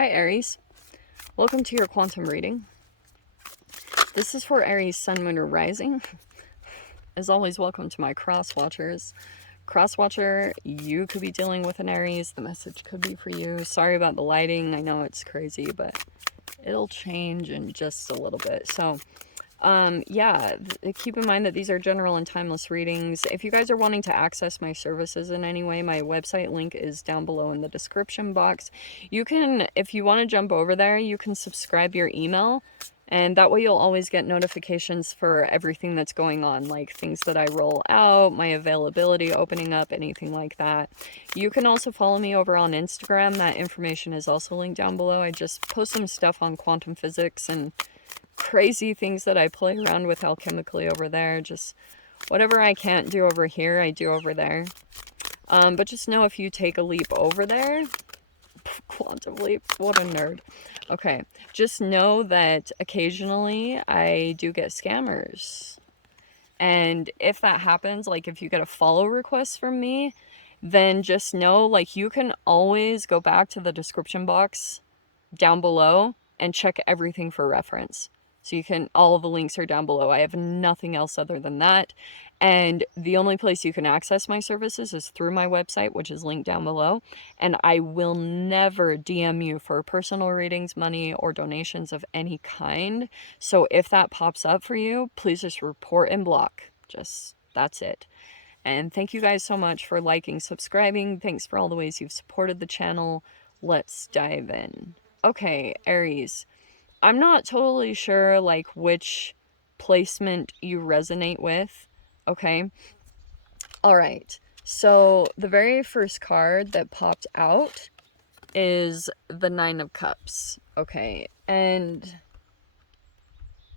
Hi Aries, welcome to your quantum reading. This is for Aries Sun, Moon, or Rising. As always, welcome to my cross watchers. Cross watcher, you could be dealing with an Aries. The message could be for you. Sorry about the lighting. I know it's crazy, but it'll change in just a little bit. So yeah, keep in mind that these are general and timeless readings. If you guys are wanting to access my services in any way, my website link is down below in the description box. You can, if you want to jump over there, you can subscribe your email, and that way you'll always get notifications for everything that's going on, like things that I roll out, my availability opening up, anything like that. You can also follow me over on Instagram. That information is also linked down below. I just post some stuff on quantum physics and crazy things that I play around with alchemically over there. Just whatever I can't do over here, I do over there. But just know if you take a leap over there, quantum leap, what a nerd. Okay, just know that occasionally I do get scammers. And if that happens, like if you get a follow request from me, then just know, like, you can always go back to the description box down below and check everything for reference. So you can, all of the links are down below. I have nothing else other than that. And the only place you can access my services is through my website, which is linked down below. And I will never DM you for personal readings, money, or donations of any kind. So if that pops up for you, please just report and block. Just, that's it. And thank you guys so much for liking, subscribing. Thanks for all the ways you've supported the channel. Let's dive in. Okay, Aries. I'm not totally sure, like, which placement you resonate with, okay? All right, so the very first card that popped out is the Nine of Cups, okay? And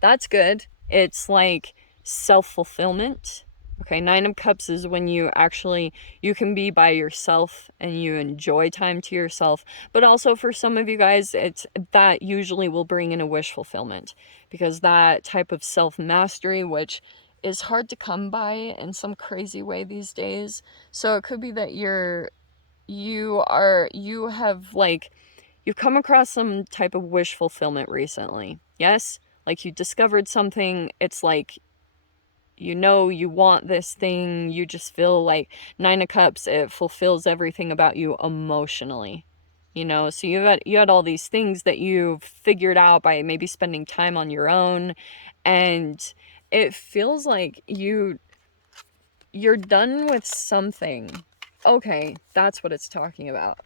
that's good. It's like self-fulfillment. Okay, Nine of Cups is when you can be by yourself and you enjoy time to yourself. But also for some of you guys, that usually will bring in a wish fulfillment, because that type of self-mastery, which is hard to come by in some crazy way these days. So it could be that you've come across some type of wish fulfillment recently. Yes? Like you discovered something, it's like, you know, you want this thing, you just feel like Nine of Cups, it fulfills everything about you emotionally. You know, so you had all these things that you've figured out by maybe spending time on your own, and it feels like you're done with something. Okay, that's what it's talking about.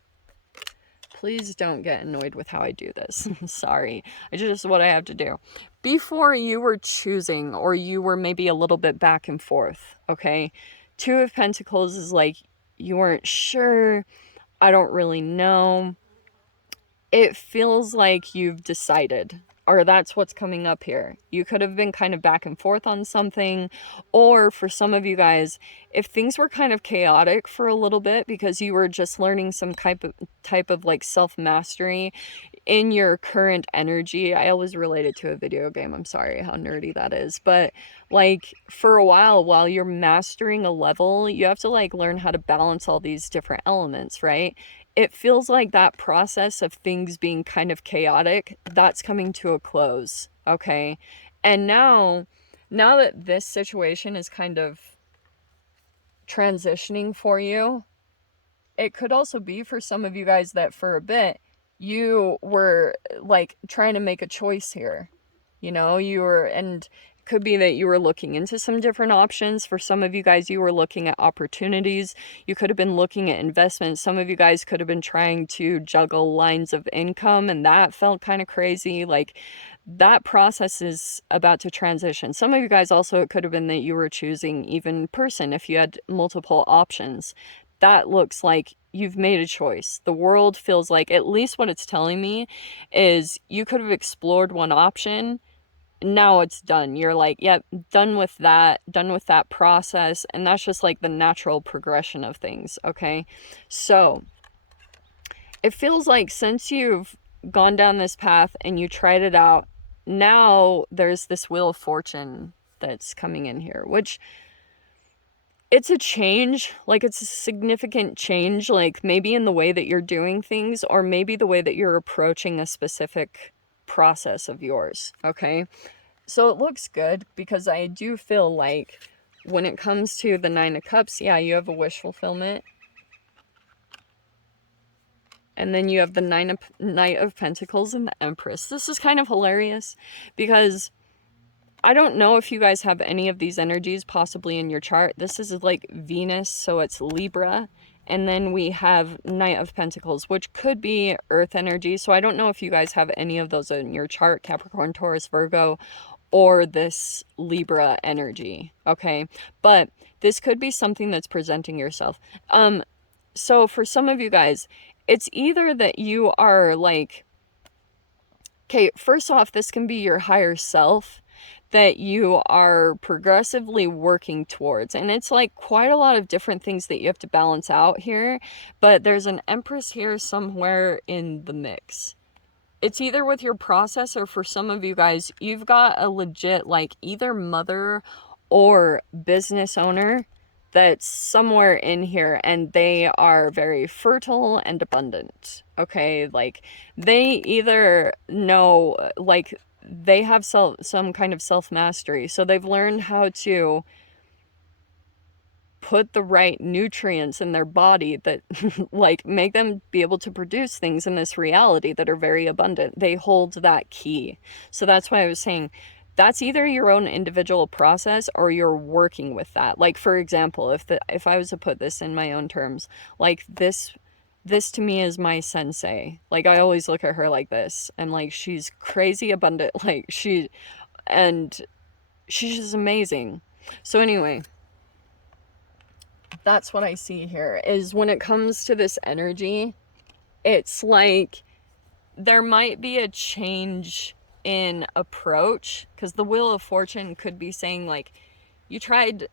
Please don't get annoyed with how I do this. Sorry. It's just what I have to do. Before, you were choosing, or you were maybe a little bit back and forth, okay? Two of Pentacles is like, you weren't sure. I don't really know. It feels like you've decided, or that's what's coming up here. You could have been kind of back and forth on something, or for some of you guys, if things were kind of chaotic for a little bit because you were just learning some type of like self-mastery in your current energy. I always relate it to a video game. I'm sorry how nerdy that is, but like for a while you're mastering a level, you have to like learn how to balance all these different elements, right? It feels like that process of things being kind of chaotic, that's coming to a close, okay? And now that this situation is kind of transitioning for you, it could also be for some of you guys that for a bit, you were like trying to make a choice here. You know, and could be that you were looking into some different options. For some of you guys, you were looking at opportunities. You could have been looking at investments. Some of you guys could have been trying to juggle lines of income, and that felt kind of crazy. Like, that process is about to transition. Some of you guys also, it could have been that you were choosing even person if you had multiple options. That looks like you've made a choice. The world feels like, at least what it's telling me, is you could have explored one option. Now it's done. You're like, yep, done with that process. And that's just like the natural progression of things, okay? So it feels like since you've gone down this path and you tried it out, now there's this Wheel of Fortune that's coming in here, which it's a change, like it's a significant change, like maybe in the way that you're doing things, or maybe the way that you're approaching a specific process of yours, okay? So it looks good, because I do feel like when it comes to the Nine of Cups, yeah, you have a wish fulfillment. And then you have the Knight of Pentacles and the Empress. This is kind of hilarious, because I don't know if you guys have any of these energies possibly in your chart. This is like Venus, so it's Libra. And then we have Knight of Pentacles, which could be Earth energy. So I don't know if you guys have any of those in your chart, Capricorn, Taurus, Virgo, or this Libra energy, okay? But this could be something that's presenting yourself. So for some of you guys, it's either that you are like, okay, first off, this can be your higher self that you are progressively working towards. And it's like quite a lot of different things that you have to balance out here. But there's an Empress here somewhere in the mix. It's either with your process, or for some of you guys, you've got a legit like either mother or business owner that's somewhere in here, and they are very fertile and abundant, okay? Like they either know, like they have some kind of self-mastery, so they've learned how to put the right nutrients in their body that like make them be able to produce things in this reality that are very abundant. They hold that key. So that's why I was saying that's either your own individual process, or you're working with that. Like for example, if I was to put this in my own terms, like this to me is my sensei. Like I always look at her like this, and like she's crazy abundant, like she's just amazing. So anyway, that's what I see here, is when it comes to this energy, it's like there might be a change in approach, because the Wheel of Fortune could be saying like you tried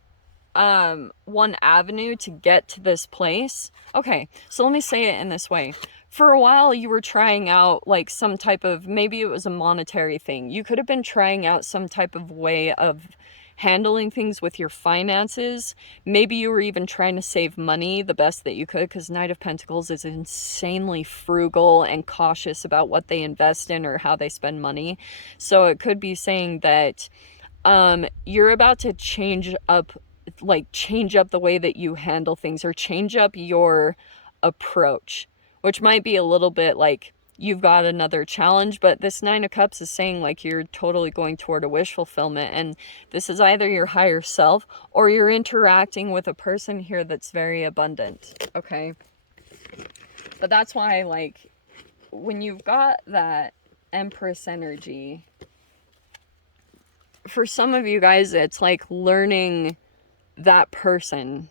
one avenue to get to this place. Okay, so let me say it in this way. For a while you were trying out like some type of, maybe it was a monetary thing. You could have been trying out some type of way of handling things with your finances. Maybe you were even trying to save money the best that you could, because Knight of Pentacles is insanely frugal and cautious about what they invest in or how they spend money. So it could be saying that you're about to change up the way that you handle things, or change up your approach, which might be a little bit like you've got another challenge. But this Nine of Cups is saying like you're totally going toward a wish fulfillment, and this is either your higher self, or you're interacting with a person here that's very abundant, okay? But that's why, like, when you've got that Empress energy, for some of you guys, it's like learning that person,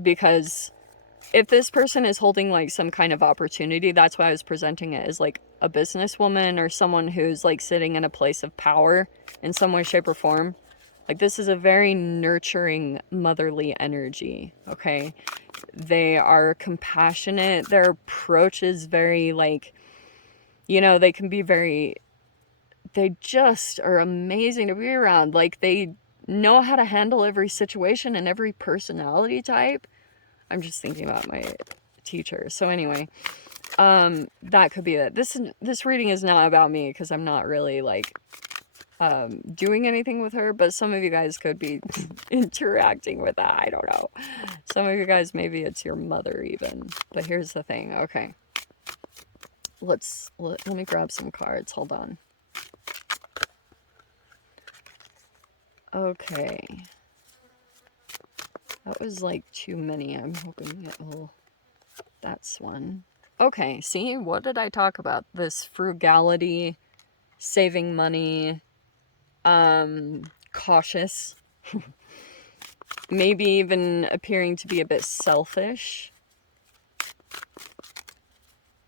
because if this person is holding like some kind of opportunity, that's why I was presenting it as like a businesswoman, or someone who's like sitting in a place of power in some way, shape, or form. Like this is a very nurturing, motherly energy, okay? They are compassionate. Their approach is very like, you know, they can be very, they just are amazing to be around. Like they know how to handle every situation and every personality type. I'm just thinking about my teacher. So anyway, that could be it. This reading is not about me, because I'm not really like doing anything with her, but some of you guys could be interacting with that. I don't know. Some of you guys, maybe it's your mother even. But here's the thing. Okay. Let me grab some cards. Hold on. Okay. That was like too many. I'm hoping it will... That's one. Okay, see? What did I talk about? This frugality, saving money, cautious. Maybe even appearing to be a bit selfish.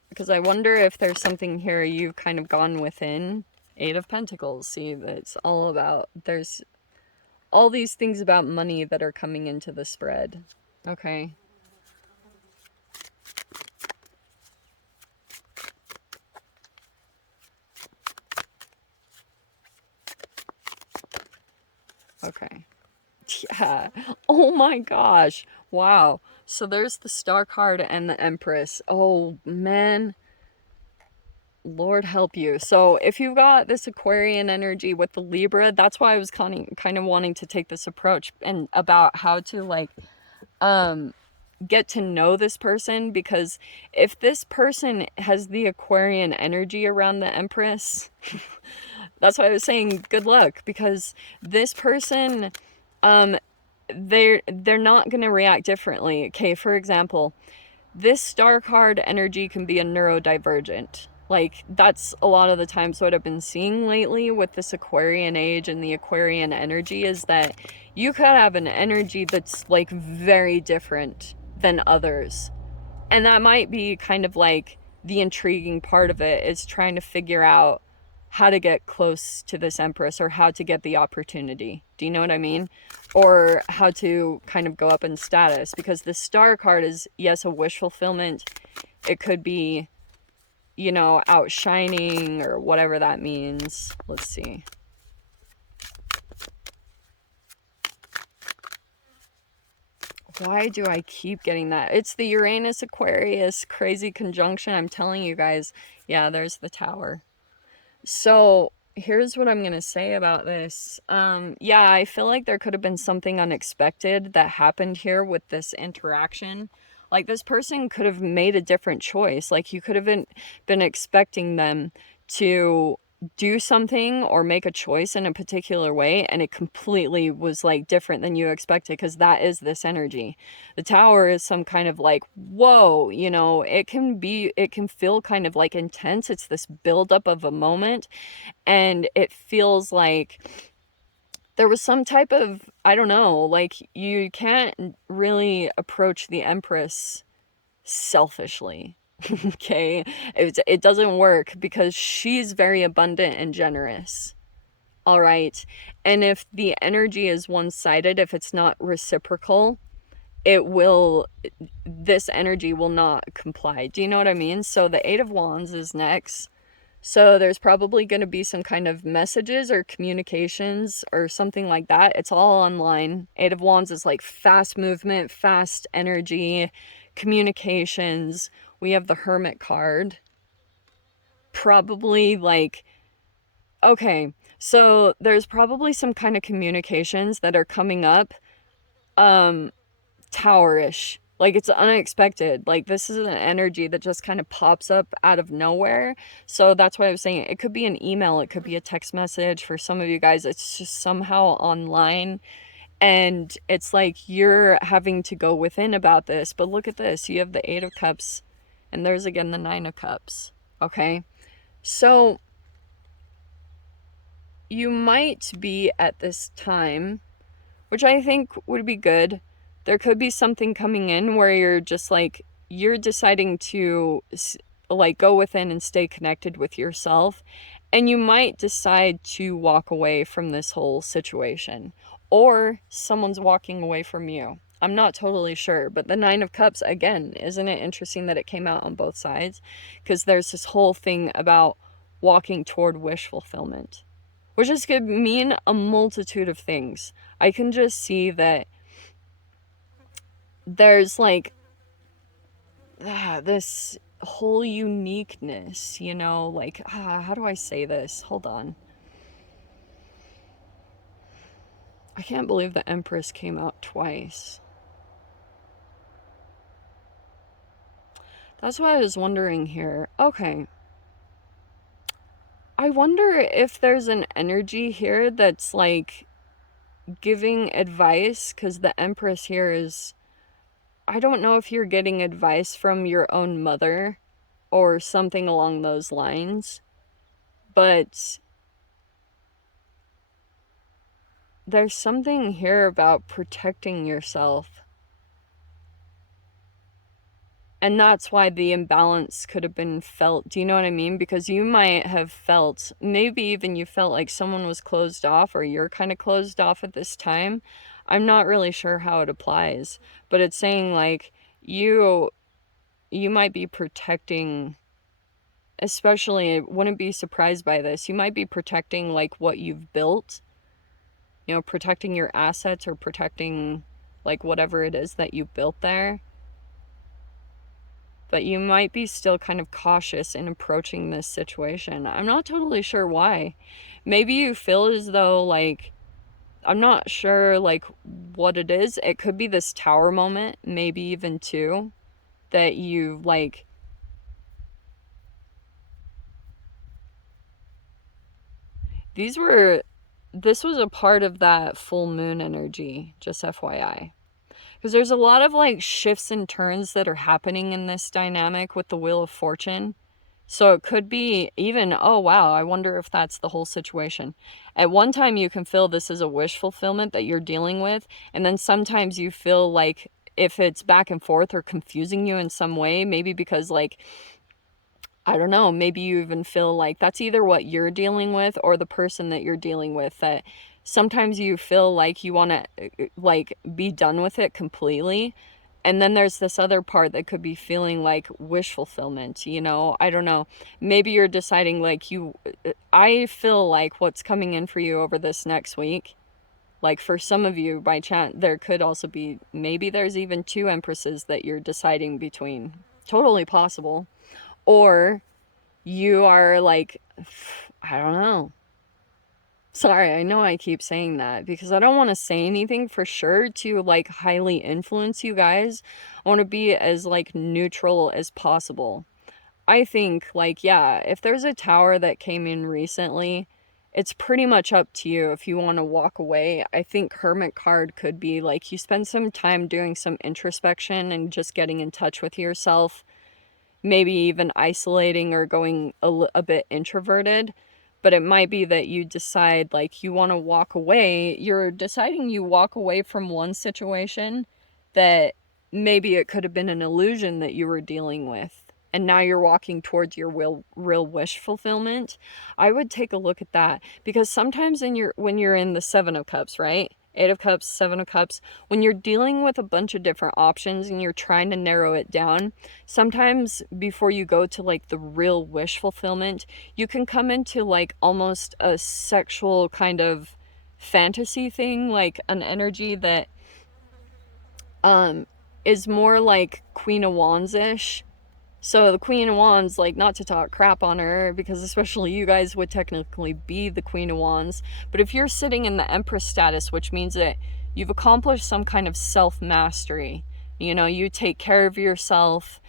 Because I wonder if there's something here you've kind of gone within. Eight of Pentacles. See, it's all about... There's all these things about money that are coming into the spread. Okay. Okay. Yeah. Oh my gosh. Wow. So there's the Star card and the Empress. Oh man. Lord help you. So if you've got this Aquarian energy with the Libra, that's why I was kind of wanting to take this approach and about how to like get to know this person, because if this person has the Aquarian energy around the Empress, that's why I was saying good luck, because this person they're not going to react differently. Okay, for example, this Star card energy can be a neurodivergent. Like, that's a lot of the times what I've been seeing lately with this Aquarian age and the Aquarian energy, is that you could have an energy that's like very different than others. And that might be kind of like the intriguing part of it, is trying to figure out how to get close to this Empress, or how to get the opportunity. Do you know what I mean? Or how to kind of go up in status, because the Star card is, yes, a wish fulfillment. It could be, you know, outshining or whatever that means. Let's see. Why do I keep getting that? It's the Uranus Aquarius crazy conjunction. I'm telling you guys. Yeah, there's the Tower. So here's what I'm going to say about this. Yeah, I feel like there could have been something unexpected that happened here with this interaction. Like, this person could have made a different choice. Like, you could have been expecting them to do something or make a choice in a particular way, and it completely was like different than you expected, because that is this energy. The Tower is some kind of like, whoa, you know, it can feel kind of like intense. It's this buildup of a moment, and it feels like there was some type of, I don't know, like, you can't really approach the Empress selfishly. Okay, it doesn't work, because she's very abundant and generous. All right, and if the energy is one-sided, if it's not reciprocal, this energy will not comply. Do you know what I mean? So the Eight of Wands is next. So there's probably going to be some kind of messages or communications or something like that. It's all online. Eight of Wands is like fast movement, fast energy, communications. We have the Hermit card. Probably like, okay, so there's probably some kind of communications that are coming up, Towerish. Like, it's unexpected. Like, this is an energy that just kind of pops up out of nowhere. So that's why I was saying it could be an email, it could be a text message. For some of you guys, it's just somehow online, and it's like you're having to go within about this. But look at this, you have the Eight of Cups, and there's again the Nine of Cups. Okay, so you might be at this time, which I think would be good. There could be something coming in where you're just like, you're deciding to like go within and stay connected with yourself, and you might decide to walk away from this whole situation, or someone's walking away from you. I'm not totally sure, but the Nine of Cups, again, isn't it interesting that it came out on both sides? Because there's this whole thing about walking toward wish fulfillment, which is could mean a multitude of things. I can just see that there's like this whole uniqueness, you know, like, how do I say this? Hold on. I can't believe the Empress came out twice. That's why I was wondering here. Okay. I wonder if there's an energy here that's like giving advice, because the Empress here is, I don't know if you're getting advice from your own mother or something along those lines, but there's something here about protecting yourself. And that's why the imbalance could have been felt. Do you know what I mean? Because you might have felt, maybe even you felt like someone was closed off, or you're kind of closed off at this time. I'm not really sure how it applies, but it's saying like you might be protecting, especially, I wouldn't be surprised by this, you might be protecting like what you've built, you know, protecting your assets or protecting like whatever it is that you built there. But you might be still kind of cautious in approaching this situation. I'm not totally sure why. Maybe you feel as though, like, I'm not sure, like, what it is. It could be this tower moment, maybe even two, that you, like, this was a part of that full moon energy, just FYI. Because there's a lot of, like, shifts and turns that are happening in this dynamic with the Wheel of Fortune. So it could be even, oh wow, I wonder if that's the whole situation. At one time you can feel this is a wish fulfillment that you're dealing with, and then sometimes you feel like if it's back and forth or confusing you in some way, maybe because, like, I don't know, maybe you even feel like that's either what you're dealing with or the person that you're dealing with, that sometimes you feel like you want to like be done with it completely. And then there's this other part that could be feeling like wish fulfillment, you know? I don't know. Maybe you're deciding like I feel like what's coming in for you over this next week, like for some of you by chance, there could also be, maybe there's even two empresses that you're deciding between. Totally possible. Or you are like, I don't know. Sorry, I know I keep saying that because I don't want to say anything for sure to like highly influence you guys. I want to be as like neutral as possible. I think like, yeah, if there's a tower that came in recently, it's pretty much up to you if you want to walk away. I think Hermit card could be like you spend some time doing some introspection and just getting in touch with yourself, maybe even isolating or going a bit introverted. But it might be that you decide like you want to walk away. You're deciding you walk away from one situation that maybe it could have been an illusion that you were dealing with. And now you're walking towards your real wish fulfillment. I would take a look at that, because sometimes when you're in the Seven of Cups, right? Eight of Cups, Seven of Cups, when you're dealing with a bunch of different options and you're trying to narrow it down, sometimes before you go to like the real wish fulfillment, you can come into like almost a sexual kind of fantasy thing, like an energy that is more like Queen of Wands-ish. So the Queen of Wands, like, not to talk crap on her, because especially you guys would technically be the Queen of Wands, but if you're sitting in the Empress status, which means that you've accomplished some kind of self-mastery, you know, you take care of yourself,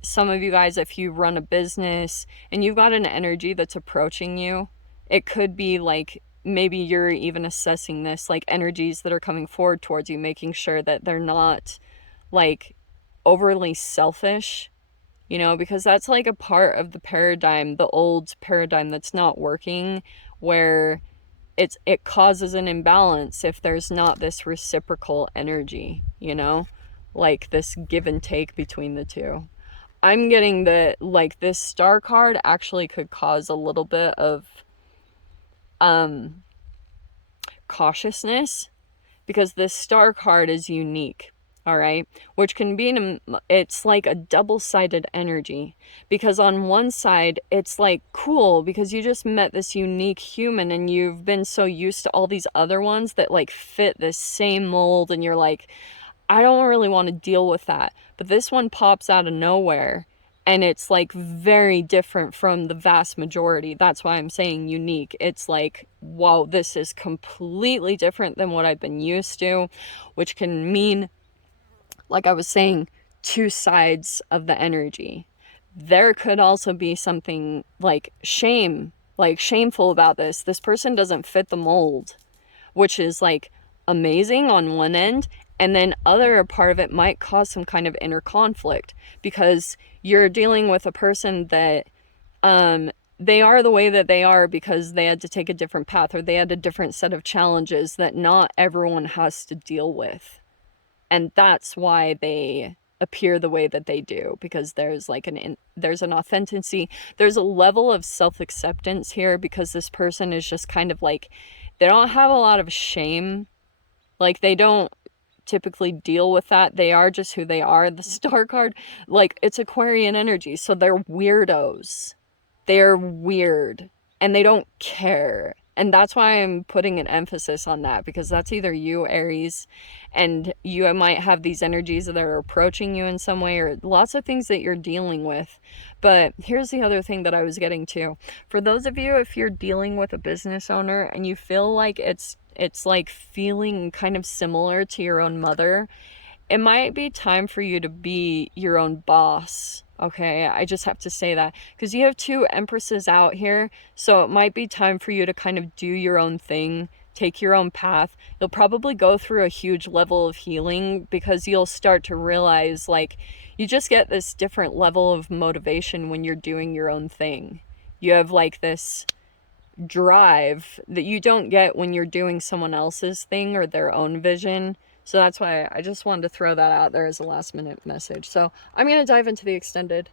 some of you guys, if you run a business, and you've got an energy that's approaching you, it could be like, maybe you're even assessing this, like, energies that are coming forward towards you, making sure that they're not, like, overly selfish, you know, because that's like a part of the paradigm, the old paradigm that's not working, where it causes an imbalance if there's not this reciprocal energy, you know, like this give and take between the two. I'm getting that like this star card actually could cause a little bit of cautiousness, because this star card is unique, all right, which can be it's like a double-sided energy, because on one side it's like cool because you just met this unique human and you've been so used to all these other ones that like fit this same mold, and you're like, I don't really want to deal with that. But this one pops out of nowhere and it's like very different from the vast majority. That's why I'm saying unique. It's like, whoa, this is completely different than what I've been used to, which can mean, like I was saying, two sides of the energy. There could also be something like shame, like shameful about this. This person doesn't fit the mold, which is like amazing on one end, and then other part of it might cause some kind of inner conflict, because you're dealing with a person that they are the way that they are because they had to take a different path, or they had a different set of challenges that not everyone has to deal with, and that's why they appear the way that they do, because there's like there's an authenticity, there's a level of self-acceptance here, because this person is just kind of like, they don't have a lot of shame, like they don't typically deal with that, they are just who they are. The star card, like, it's Aquarian energy, so they're weirdos, they're weird, and they don't care. And that's why I'm putting an emphasis on that, because that's either you, Aries, and you might have these energies that are approaching you in some way, or lots of things that you're dealing with. But here's the other thing that I was getting to. For those of you, if you're dealing with a business owner and you feel like it's like feeling kind of similar to your own mother, it might be time for you to be your own boss. Okay, I just have to say that because you have two empresses out here, so it might be time for you to kind of do your own thing, take your own path. You'll probably go through a huge level of healing because you'll start to realize, like, you just get this different level of motivation when you're doing your own thing. You have like this drive that you don't get when you're doing someone else's thing or their own vision. So that's why I just wanted to throw that out there as a last minute message. So I'm going to dive into the extended.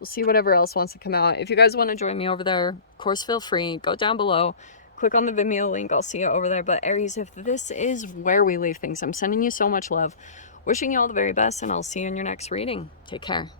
We'll see whatever else wants to come out. If you guys want to join me over there, of course, feel free. Go down below. Click on the Vimeo link. I'll see you over there. But Aries, if this is where we leave things, I'm sending you so much love. Wishing you all the very best, and I'll see you in your next reading. Take care.